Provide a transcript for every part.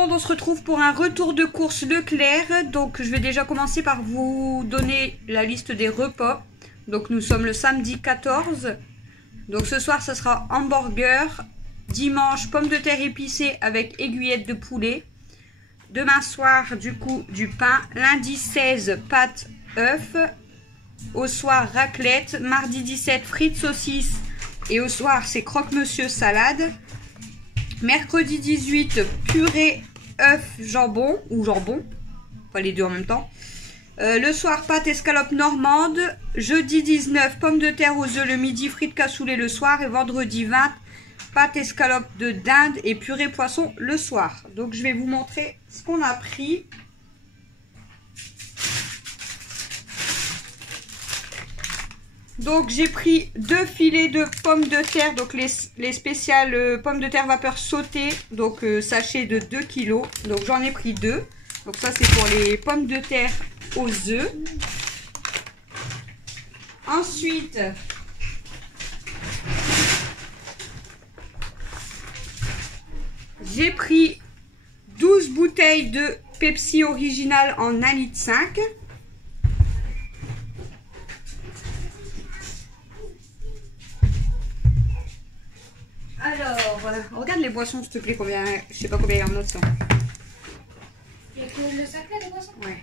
monde, on se retrouve pour un retour de course Leclerc. Donc je vais déjà commencer par vous donner la liste des repas. Donc nous sommes le samedi 14. Donc ce soir ce sera hamburger. Dimanche pommes de terre épicées avec aiguillettes de poulet. Demain soir du coup du pain. Lundi 16 pâtes œufs. Au soir raclette. Mardi 17 frites saucisses. Et au soir c'est croque-monsieur salade. Mercredi 18, purée, œuf, jambon, ou jambon, pas les deux en même temps. Le soir, pâte escalope normande. Jeudi 19, pommes de terre aux œufs le midi, frites cassoulet le soir. Et vendredi 20, pâte escalope de dinde et purée poisson le soir. Donc je vais vous montrer ce qu'on a pris. Donc j'ai pris 2 filets de pommes de terre, donc les spéciales pommes de terre vapeur sautées, donc sachet de 2 kg. Donc j'en ai pris 2. Donc ça c'est pour les pommes de terre aux œufs. Ensuite, j'ai pris 12 bouteilles de Pepsi original en 1,5 litre. Alors, regarde les boissons, s'il te plaît, combien, je sais pas combien il y en a dedans. Il y a que le sac là, les boissons? Ouais.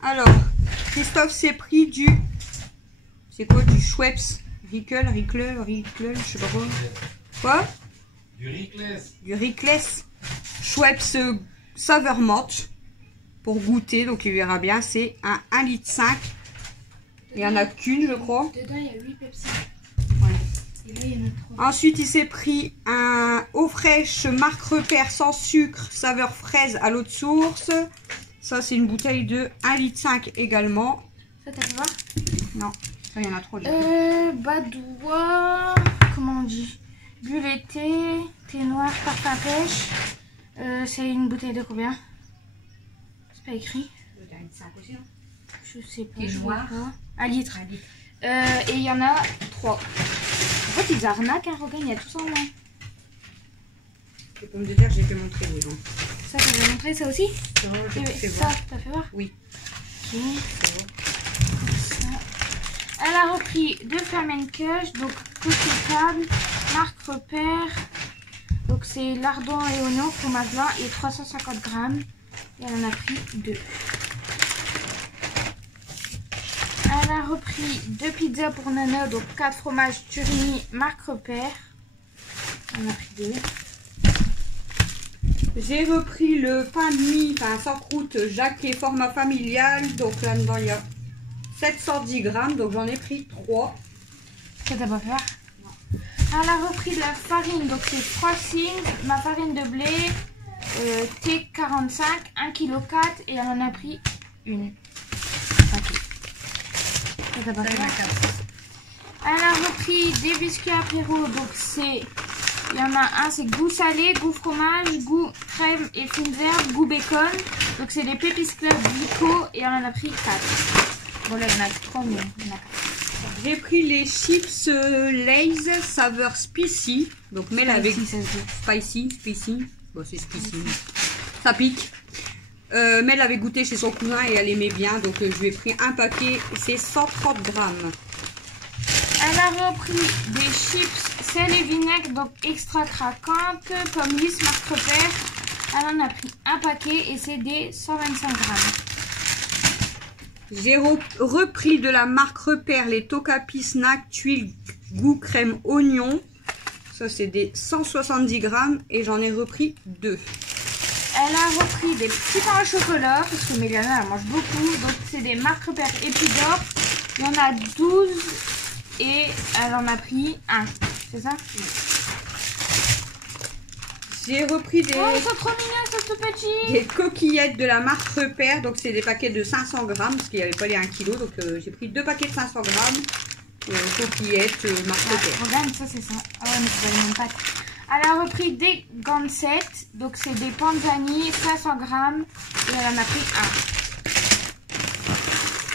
Alors, Christophe s'est pris du... C'est quoi, du Schweppes Rickel, je sais pas quoi. Quoi? Du Rickless. Du Rickless. Schweppes saveur menthe. Pour goûter, donc il verra bien, c'est un 1,5 litre. Il n'y en a qu'une, je crois. Dedans, il y a 8 Pepsi. Ouais. Et là, il y en a 3. Ensuite, il s'est pris un eau fraîche marque Repère sans sucre, saveur fraise à l'eau de source. Ça, c'est une bouteille de 1,5 litre également. Ça, t'as fait voir? Non, ça, il y en a trop. Badois, comment on dit? Bulle été, thé noir, parfum pêche. C'est une bouteille de combien? C'est pas écrit. Aussi, non? Je sais pas. Thé noir. 1 litre. 1 litre. Et il y en a 3. En fait, ils arnaquent, hein, regarde, il y a tout ça en moins. Les pommes de terre, j'ai fait montrer, oui. Non. Ça, t'avais montré ça aussi? Non, je Et t'ai fait ça, voir. t'as fait voir? Oui. Ok. Ça. Elle a repris 2 flamencush, donc coquetable, marque Repère. Donc c'est lardon et oignon, fromage blanc et 350 grammes. Et elle en a pris 2. Elle a repris 2 pizzas pour Nana, donc 4 fromages Turini, marque Repère. Elle en a pris 2. J'ai repris le pain de mie, enfin sans croûte, Jacquet format familial. Donc là-dedans, il y a 710 grammes, donc j'en ai pris 3. Ça t'as pas fait voir? Non. Elle a repris de la farine, donc c'est 3 signes, ma farine de blé, T45, 1,4 kg et elle en a pris une. Okay. Ça t'as pas fait voir? Elle a repris des biscuits apéro, donc c'est... Il y en a un, c'est goût salé, goût fromage, goût crème et fines herbes, goût bacon. Donc c'est les Pépis Club Vico et elle en a pris 4. Bon là il y en a 3 mais il y en a 4. J'ai pris les chips Lay's saveur spicy. Donc mêle avec spicy. Bon c'est spicy. Ça pique. Mel avait goûté chez son cousin et elle aimait bien. Donc je lui ai pris un paquet. C'est 130 grammes. Elle a repris des chips sel et vinaigre, donc extra craquantes, pommes lisses, marque Repère. Elle en a pris un paquet et c'est des 125 grammes. J'ai repris de la marque Repère les Tokapi Snack tuiles goût crème oignon. Ça c'est des 170 grammes et j'en ai repris 2. Elle a repris des petits pains au chocolat parce que Méliana elle mange beaucoup. Donc c'est des marques Repère Épidore. Il y en a 12 et elle en a pris 1. C'est ça? J'ai repris des... Oh, ils sont trop mignons, ils sont tout petits. Des coquillettes de la marque Repère. Donc c'est des paquets de 500 grammes parce qu'il n'y avait pas les 1 kg. Donc j'ai pris 2 paquets de 500 grammes. Coquillettes marque Repère. Regarde, ça c'est ça. Ah ouais, mais c'est pas les mêmes pâtes. Elle a repris des gansettes. Donc c'est des panzani, 500 grammes. Et elle en a pris 1.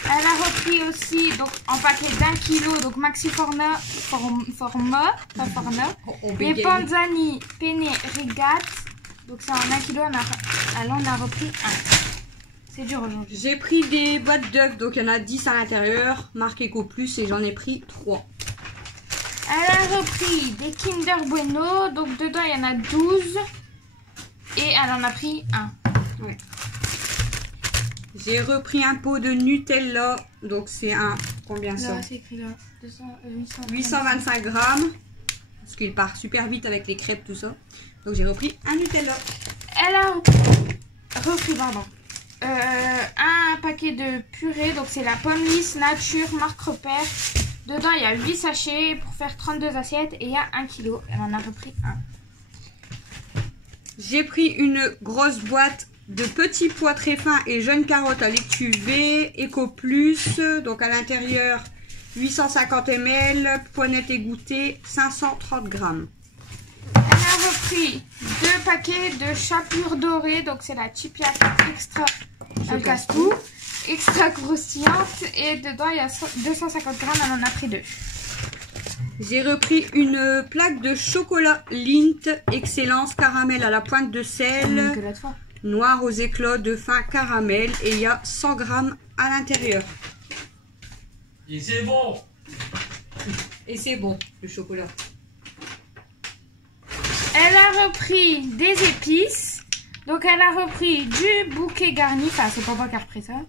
Elle a repris repris aussi donc en paquet d'1 kg, donc Maxi Forma, pas Forna. Les Panzani Penne Regat, donc c'est en 1 kg, alors on a repris 1. C'est dur aujourd'hui. J'ai pris des boîtes d'œufs, donc il y en a 10 à l'intérieur, marque Eco Plus, et j'en ai pris 3. Elle a repris des Kinder Bueno, donc dedans il y en a 12 et elle en a pris 1. Ouais. J'ai repris un pot de Nutella, donc c'est un, combien ça? Là, c'est écrit là, 825 grammes, parce qu'il part super vite avec les crêpes, tout ça. Donc j'ai repris un Nutella. Elle a repris, pardon, un paquet de purée, donc c'est la pomme lisse nature marque Repère. Dedans il y a 8 sachets pour faire 32 assiettes et il y a 1 kg. Elle en a repris 1. J'ai pris une grosse boîte de petits pois très fins et jeunes carottes à l'étuvée, Eco Plus, donc à l'intérieur 850 ml, poignette égouttée, 530 grammes. Elle a repris 2 paquets de chapelure dorée, donc c'est la Chipiac extra, elle casse tout, extra croustillante et dedans il y a 250 grammes, elle en a pris 2. J'ai repris une plaque de chocolat Lindt Excellence caramel à la pointe de sel. Noir aux éclats de fin caramel et il y a 100 grammes à l'intérieur. Et c'est bon. Et c'est bon, le chocolat. Elle a repris des épices. Donc elle a repris du bouquet garni, enfin c'est pas moi qui a repris ça.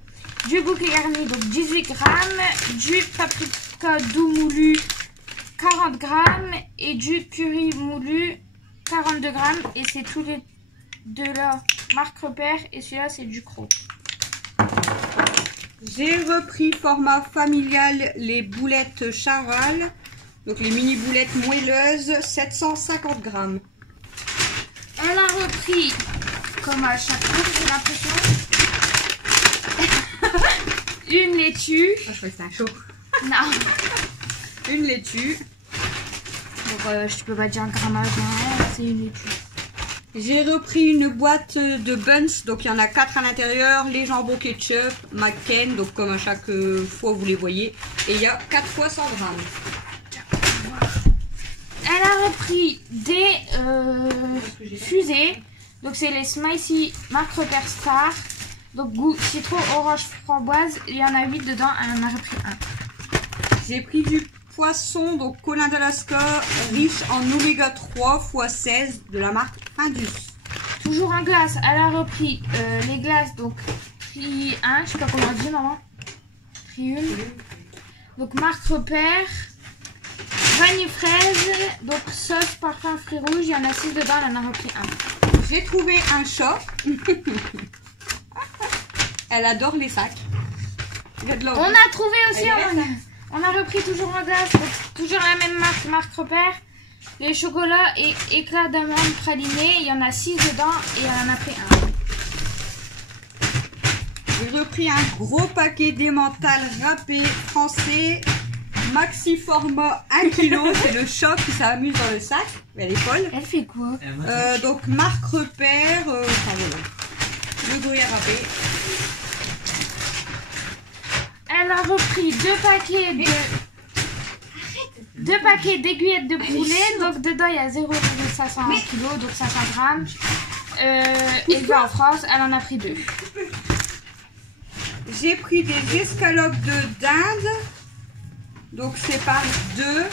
Du bouquet garni, donc 18 grammes. Du paprika doux moulu, 40 grammes. Et du curry moulu, 42 grammes. Et c'est tous les deux là. Marque Repère et celui-là c'est du croc. J'ai repris format familial les boulettes Charal, donc les mini boulettes moelleuses, 750 grammes. Elle a repris, comme à chaque fois j'ai l'impression, une laitue. Ah, je crois que c'est un chaud. Non. Une laitue. Donc je peux pas dire un grammage, hein, c'est une laitue. J'ai repris une boîte de buns, donc il y en a 4 à l'intérieur, les jambons ketchup, McCain, donc comme à chaque fois vous les voyez, et il y a 4 fois 100 grammes. Elle a repris des fusées, donc c'est les Smicy marque Repère Star, donc goût citron, orange, framboise, il y en a 8 dedans, elle en a repris 1. J'ai pris du poisson, donc Colin d'Alaska, riche en oméga 3 x 16 de la marque Indus. Toujours en glace, elle a repris les glaces, donc tri 1, je sais pas comment on dit maman, tri 1, donc marque Repère, vanille fraise, donc sauce parfum fruits rouges, il y en a 6 dedans, elle en a repris 1. J'ai trouvé un chat, elle adore les sacs. On a trouvé aussi on a repris toujours en glace, donc toujours la même marque Repère, les chocolats et éclats d'amandes pralinés, il y en a 6 dedans et elle en a pris 1. J'ai repris un gros paquet d'emmental râpé français, maxi format 1 kg, c'est le chat qui s'amuse dans le sac, elle est folle. Elle fait quoi? Donc marque Repère, enfin voilà, le gruyère râpé. Elle a repris 2 paquets d'aiguillettes de poulet. Donc dedans il y a 0,500 kg, donc 500 grammes. Élevée en France, elle en a pris 2. J'ai pris des escalopes de dinde. Donc c'est par 2.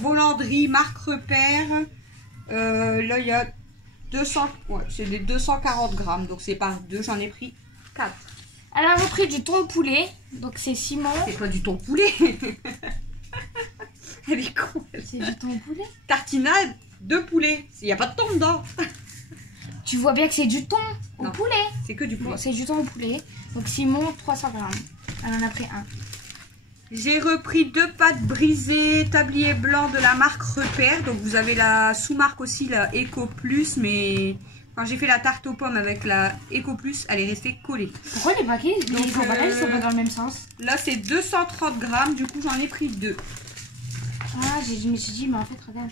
Volandry, marque Repère. Là il y a 200, ouais, c'est des 240 grammes. Donc c'est par 2, j'en ai pris 4. Elle a repris du thon poulet, donc c'est Simon. C'est pas du thon poulet. Elle est con. C'est du thon poulet. Tartinade de poulet. Il n'y a pas de thon dedans. Tu vois bien que c'est du thon au poulet. C'est que du poulet. Bon, c'est du thon au poulet. Donc Simon, 300 grammes. Elle en a pris 1. J'ai repris 2 pâtes brisées tablier blanc de la marque Repère. Donc vous avez la sous-marque aussi, la Eco Plus, mais... Quand j'ai fait la tarte aux pommes avec la Eco Plus, elle est restée collée. Pourquoi les paquets, donc, ils sont pas dans le même sens? Là, c'est 230 grammes. Du coup, j'en ai pris 2. Ah, je me suis dit, mais en fait, regarde.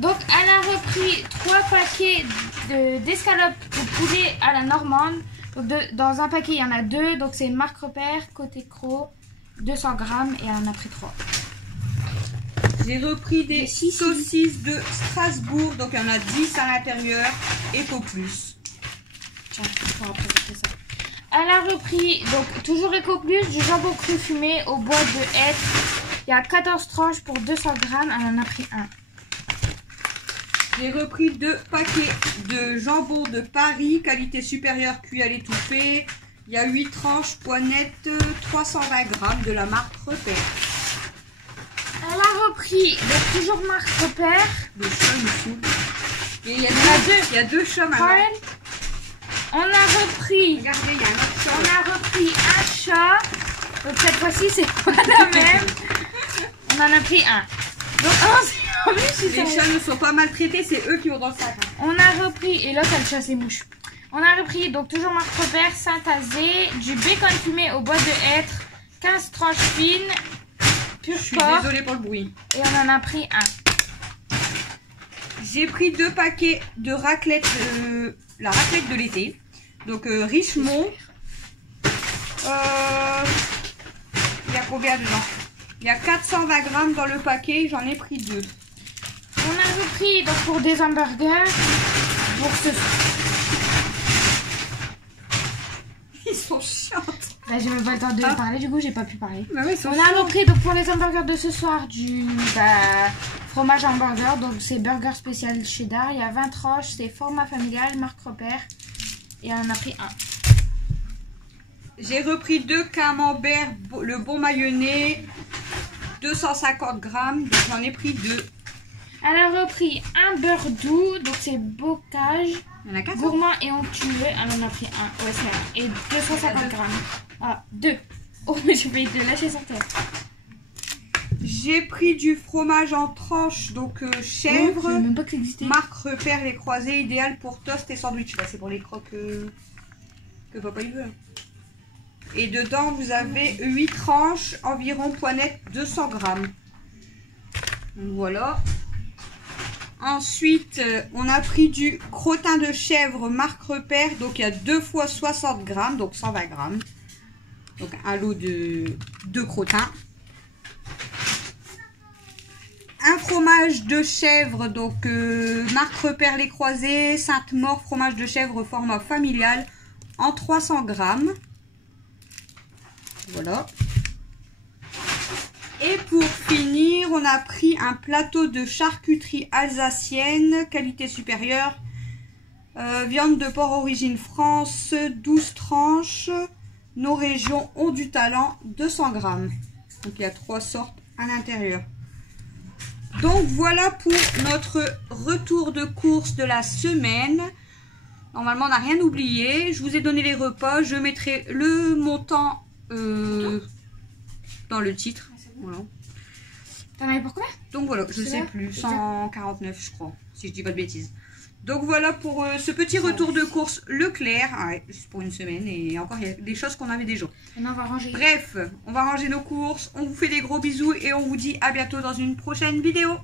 Donc, elle a repris 3 paquets d'escalopes de poulet à la normande. Donc, dans un paquet, il y en a 2. Donc, c'est marque Repère, côté croc. 200 grammes et elle en a pris 3. J'ai repris des saucisses de Strasbourg, donc il y en a 10 à l'intérieur, Eco Plus. Tiens, on va présenter ça. Elle a repris, donc toujours Eco Plus, du jambon cru fumé au bois de hêtre. Il y a 14 tranches pour 200 grammes, elle en a pris 1. J'ai repris 2 paquets de jambon de Paris, qualité supérieure, cuit à l'étouffée. Il y a 8 tranches, poids net, 320 grammes de la marque Repère. Elle a repris, donc toujours marque Repère. Le chat me saoule. Et il y a deux. Il y a 2 chats maintenant. Karen. On a repris. Regardez, il y a un autre chat. On a repris un chat. Donc cette fois-ci, c'est pas la même. On en a pris un. Donc, en plus, les chats ne sont pas maltraités, c'est eux qui vont dans le sac. On a repris, et l'autre, elle chasse les mouches. On a repris, donc toujours marque Repère, Saint-Azé, du bacon fumé au bois de hêtre, 15 tranches fines, pur Je suis porc. désolée pour le bruit. Et on en a pris un. J'ai pris 2 paquets de raclette, la raclette de l'été. Donc Richemont. Il y a combien dedans? Il y a 420 grammes dans le paquet, j'en ai pris 2. On a repris donc pour des hamburgers, pour ce soir. Ils sont chiants. Là, j'ai même pas le temps de parler, du coup, j'ai pas pu parler. Bah ouais, ils sont On a repris donc pour les hamburgers de ce soir du fromage hamburger, donc c'est burger spécial cheddar. Il y a 20 tranches, c'est format familial, marque Repère. Et on en a pris un. J'ai repris 2 camembert, le bon mayonnais, 250 grammes, donc j'en ai pris 2. Elle a repris un beurre doux, donc c'est bocage, Il y en a 4. gourmand et onctueux. Elle en a pris un, ouais c'est un. Et 250 grammes. Ah, 2. Oh, mais j'ai failli te lâcher sur terre. J'ai pris du fromage en tranches, donc chèvre. Je savais même pas que ça existait. Marque Repère les croisés, idéal pour toast et sandwich. Là, c'est pour les croques que papa il veut. Et dedans, vous avez 8 tranches, environ poids net 200 grammes. Donc voilà. Ensuite, on a pris du crottin de chèvre marque Repère. Donc il y a 2 fois 60 grammes, donc 120 grammes. Donc un lot de 2 crottins. Un fromage de chèvre, donc marque Repère les croisés, Sainte-Maure, fromage de chèvre format familial en 300 grammes. Voilà. Et pour finir, on a pris un plateau de charcuterie alsacienne, qualité supérieure. Viande de porc origine France, 12 tranches. Nos régions ont du talent, 200 grammes. Donc il y a 3 sortes à l'intérieur. Donc voilà pour notre retour de course de la semaine. Normalement on n'a rien oublié. Je vous ai donné les repas. Je mettrai le montant dans le titre. Voilà. T'en avais pour combien? Donc voilà, je sais plus. 149 je crois, si je dis pas de bêtises. Donc voilà pour ce petit retour de course Leclerc. Ah ouais, juste pour une semaine. Et encore il y a des choses qu'on avait déjà. Maintenant on va ranger. Bref, on va ranger nos courses. On vous fait des gros bisous et on vous dit à bientôt dans une prochaine vidéo.